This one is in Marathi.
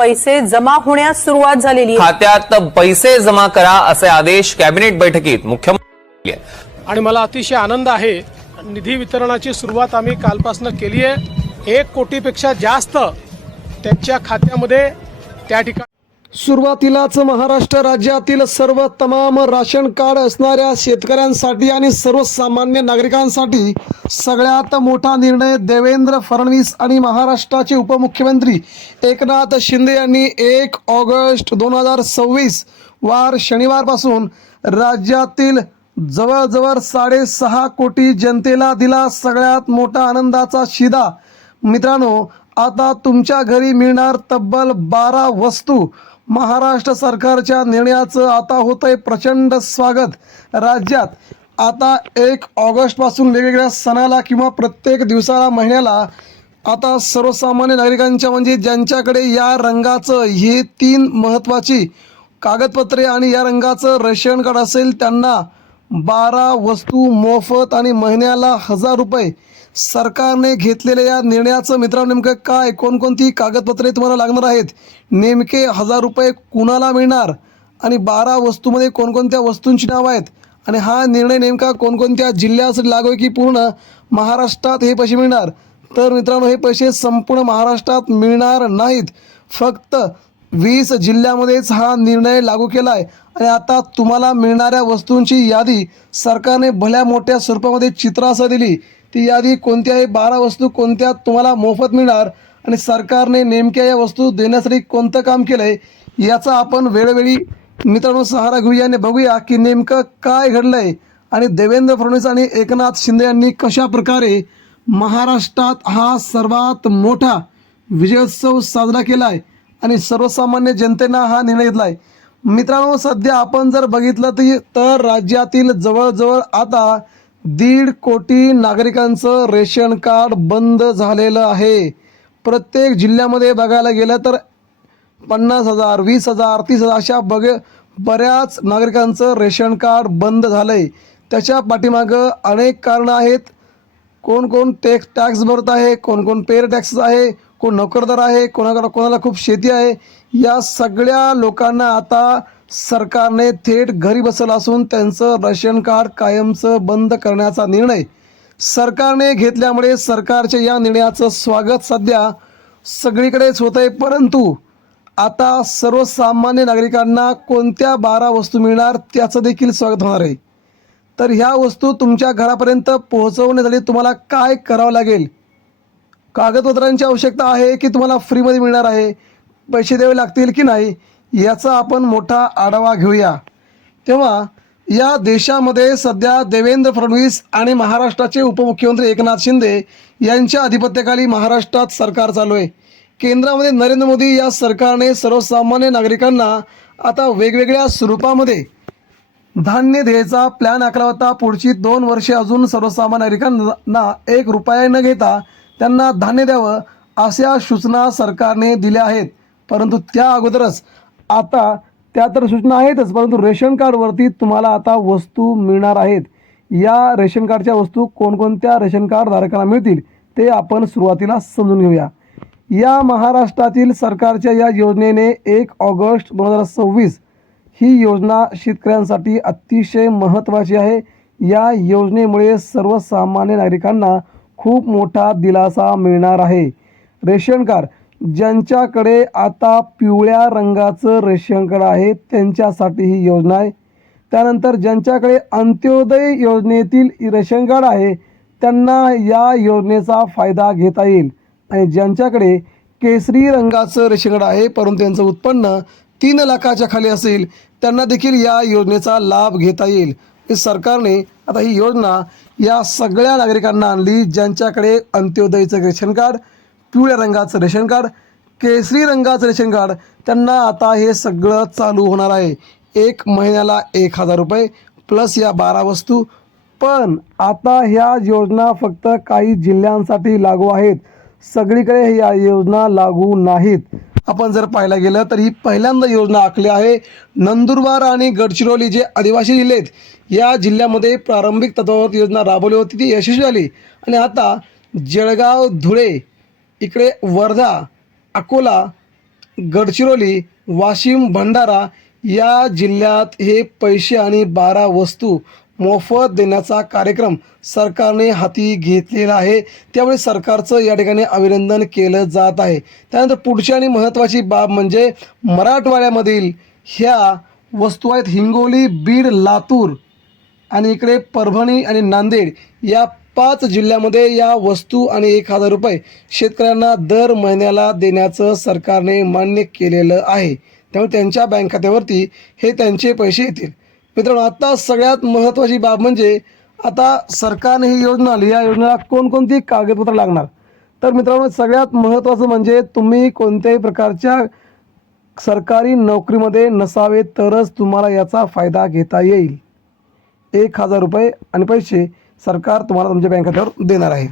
पैसे जमा होण्यास सुरुवात झालेली आहे। खात्यात पैसे जमा करा असे आदेश कॅबिनेट बैठकीत मुख्यमंत्री आणि मला अतिशय आनंद आहे, निधी वितरणाची सुरुवात आम्ही कालपासून केली आहे। 1 कोटीपेक्षा जास्त त्यांच्या खात्यामध्ये त्या ठिकाणी सुरुवातीलाच महाराष्ट्र राज्यातील सर्व तमाम राशन कार्ड असणाऱ्या शेतकऱ्यांसाठी आणि सर्वसामान्य नागरिकांसाठी सगळ्यात मोठा निर्णय देवेंद्र फडणवीस आणि महाराष्ट्राचे उपमुख्यमंत्री एकनाथ शिंदे यांनी 1 ऑगस्ट 2026 वार शनिवारपासून राज्यातील जवळजवळ 6.5 कोटी जनतेला दिला। सगळ्यात मोठा आनंदाचा शिदा मित्रांनो, आता तुमच्या घरी मिळणार तब्बल 12 वस्तू। महाराष्ट्र सरकारच्या निर्णयाचं आता होतंय प्रचंड स्वागत। राज्यात आता 1 ऑगस्टपासून वेगवेगळ्या सणाला किंवा प्रत्येक दिवसाला महिन्याला आता सर्वसामान्य नागरिकांच्या म्हणजे ज्यांच्याकडे या रंगाचं हे 3 महत्त्वाची कागदपत्रे आणि या रंगाचं रेशन कार्ड असेल त्यांना 12 वस्तू मोफत आणि महिन्याला 1000 रुपये। सरकारने घेतलेल्या या निर्णयाचं मित्रांनो नेमकं काय, कोणकोणती कागदपत्रे तुम्हाला लागणार आहेत, नेमके 1000 रुपये कुणाला मिळणार आणि 12 वस्तूमध्ये कोणकोणत्या वस्तूंची नावं आहेत आणि हा निर्णय नेमका कोणकोणत्या जिल्ह्यासाठी लागू आहे की पूर्ण महाराष्ट्रात हे पैसे मिळणार। तर मित्रांनो हे पैसे संपूर्ण महाराष्ट्रात मिळणार नाहीत, फक्त 20 जिल्ह्यामध्येच हा निर्णय लागू केला आहे। आणि आता तुम्हाला मिळणाऱ्या वस्तूंची यादी सरकारने भल्या मोठ्या स्वरूपामध्ये चित्रासह दिली। ती यादी कोणत्या आहे, 12 वस्तू कोणत्या तुम्हाला मोफत मिळणार आणि सरकारने नेमक्या या वस्तू देण्यासाठी कोणतं काम केलं आहे याचा आपण वेळोवेळी मित्रांनो सहारा घेऊया आणि बघूया की नेमकं काय घडलं आहे आणि देवेंद्र फडणवीस आणि एकनाथ शिंदे यांनी कशा प्रकारे महाराष्ट्रात हा सर्वात मोठा विजयोत्सव साजरा केला आहे आणि सर्वसामान्य जनतेनं हा निर्णय घेतला आहे। मित्रांनो सध्या आपण जर बघितलं तर राज्यातील जवळजवळ आता 1.5 कोटी नागरिकांचं रेशन कार्ड बंद झालेलं आहे। प्रत्येक जिल्ह्यामध्ये बघायला गेलं तर 50,000 20,000 30,000 अशा बऱ्याच नागरिकांचं रेशन कार्ड बंद झालं आहे। त्याच्या पाठीमागं अनेक कारणं आहेत। कोण टॅक्स भरत आहे, कोण पेअर टॅक्स आहे, कोण नोकरदार आहे, कोणाला खूप शेती आहे। या सगळ्या लोकांना आता सरकारने थेट घरी बसवलं असून त्यांचं रेशन कार्ड कायमचं बंद करण्याचा निर्णय सरकारने घेतल्यामुळे सरकारच्या या निर्णयाचं स्वागत सध्या सगळीकडेच होत आहे। परंतु आता सर्वसामान्य नागरिकांना कोणत्या 12 वस्तू मिळणार त्याचं देखील स्वागत होणार आहे। तर ह्या वस्तू तुमच्या घरापर्यंत पोहोचवण्यासाठी तुम्हाला काय करावं लागेल, कागदपत्रांची आवश्यकता आहे की तुम्हाला फ्रीमध्ये मिळणार आहे, पैसे द्यावे लागतील की नाही याचा आपण मोठा आढावा घेऊया। तेव्हा या देशामध्ये सध्या देवेंद्र फडणवीस आणि महाराष्ट्राचे उपमुख्यमंत्री एकनाथ शिंदे यांच्या अधिपत्याखाली महाराष्ट्रात सरकार चालू आहे। केंद्रामध्ये नरेंद्र मोदी या सरकारने सर्वसामान्य नागरिकांना आता वेगवेगळ्या स्वरूपामध्ये धान्य द्यायचा प्लॅन आखला होता। पुढची 2 वर्षे अजून सर्वसामान्य नागरिकांना 1 रुपया न घेता त्यांना धान्य द्यावं अशा सूचना सरकारने दिल्या आहेत। परंतु त्या अगोदरच आता त्या तर सूचना आहेतच, परंतु रेशन कार्डवरती तुम्हाला आता वस्तू मिळणार आहेत। या रेशन कार्डच्या वस्तू कोणकोणत्या रेशन कार्ड धारकांना मिळतील ते आपण सुरुवातीला समजून घेऊया। या महाराष्ट्रातील सरकारच्या या योजनेने 1 ऑगस्ट 2026 ही योजना शेतकऱ्यांसाठी अतिशय महत्त्वाची आहे। या योजनेमुळे सर्वसामान्य नागरिकांना खूप मोठा दिलासा मिळणार आहे। रेशन कार्ड ज्यांच्याकडे आता पिवळ्या रंगाचं रेशन कार्ड आहे त्यांच्यासाठी ही योजना आहे। त्यानंतर ज्यांच्याकडे अंत्योदय योजनेतील रेशन कार्ड आहे त्यांना या योजनेचा फायदा घेता येईल आणि ज्यांच्याकडे केसरी रंगाचं रेशन कार्ड आहे परंतु त्यांचं उत्पन्न 3 लाखाच्या खाली असेल त्यांना देखील या योजनेचा लाभ घेता येईल। सरकारने आता ही योजना या सगळ्या नागरिकांना आणली ज्यांच्याकडे अंत्योदयचं रेशन कार्ड, पिवळ्या रंगाचं रेशन कार्ड, केसरी रंगाचं रेशन कार्ड त्यांना आता हे सगळं चालू होणार आहे। 1 महिन्याला 1000 रुपये प्लस या 12 वस्तू। पण आता ह्या योजना फक्त काही जिल्ह्यांसाठी लागू आहेत, सगळीकडे या योजना लागू नाहीत। आपण जर पाहायला गेलं तर ही पहिल्यांदा योजना आखली आहे। नंदुरबार आणि गडचिरोली जे आदिवासी जिल्हे आहेत या जिल्ह्यामध्ये प्रारंभिक तत्वावर योजना राबवली होती, ती यशस्वी झाली आणि आता जळगाव, धुळे, इकडे वर्धा, अकोला, गडचिरोली, वाशिम, भंडारा या जिल्ह्यात हे पैसे आणि 12 वस्तू मोफत देण्याचा कार्यक्रम सरकारने हाती घेतलेला आहे. त्यामुळे सरकारचं या ठिकाणी अभिनंदन केलं जात आहे. त्यानंतर पुढची आणि महत्त्वाची बाब म्हणजे मराठवाड्यामधील ह्या वस्तू आहेत हिंगोली, बीड, लातूर आणि इकडे परभणी आणि नांदेड या 5 जिल्ह्यामध्ये या वस्तू आणि 1,000 रुपये शेतकऱ्यांना दर महिन्याला देण्याचं सरकारने मान्य केलेलं आहे. त्यामुळे त्यांच्या बँक खात्यावरती हे त्यांचे पैसे येतील. मित्रांनो, आता सगळ्यात महत्त्वाची बाब म्हणजे आता सरकारने ही योजना आली, या योजनेला कोणकोणती कागदपत्र लागणार. तर मित्रांनो, सगळ्यात महत्त्वाचं म्हणजे तुम्ही कोणत्याही प्रकारच्या सरकारी नोकरीमध्ये नसावे तरच तुम्हाला याचा फायदा घेता येईल. 1,000 रुपये आणि पैसे सरकार तुम्हाला तुमच्या बँक खात्यावर देणार आहे.